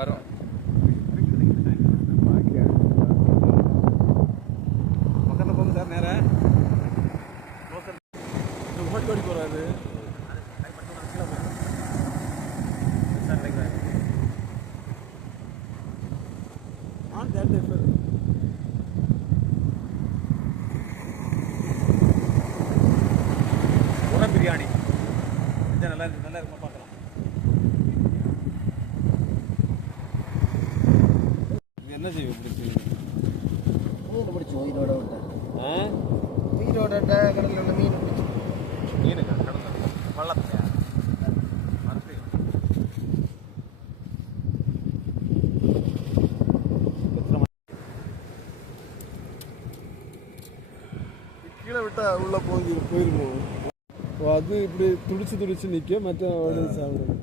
வரும். பக்கத்தில் போங்க சார் நேரம் ஓடி போகிறாரு. உரம் பிரியாணி நல்லா இருக்கு, நல்லா இருக்குமா பார்க்கலாம். என்ன செய்வோம் பிடிச்சி மீன் பிடிச்சி உயிரோட விட்டேன். உயிரோட கடலில் உள்ள மீன் பிடிச்சி மீனுக்கா கடலில் பள்ளத்தையா கீழே விட்டா உள்ள போயிருமோ? அது இப்படி துடிச்சு நிற்க மற்ற சாப்பிடுவோம்.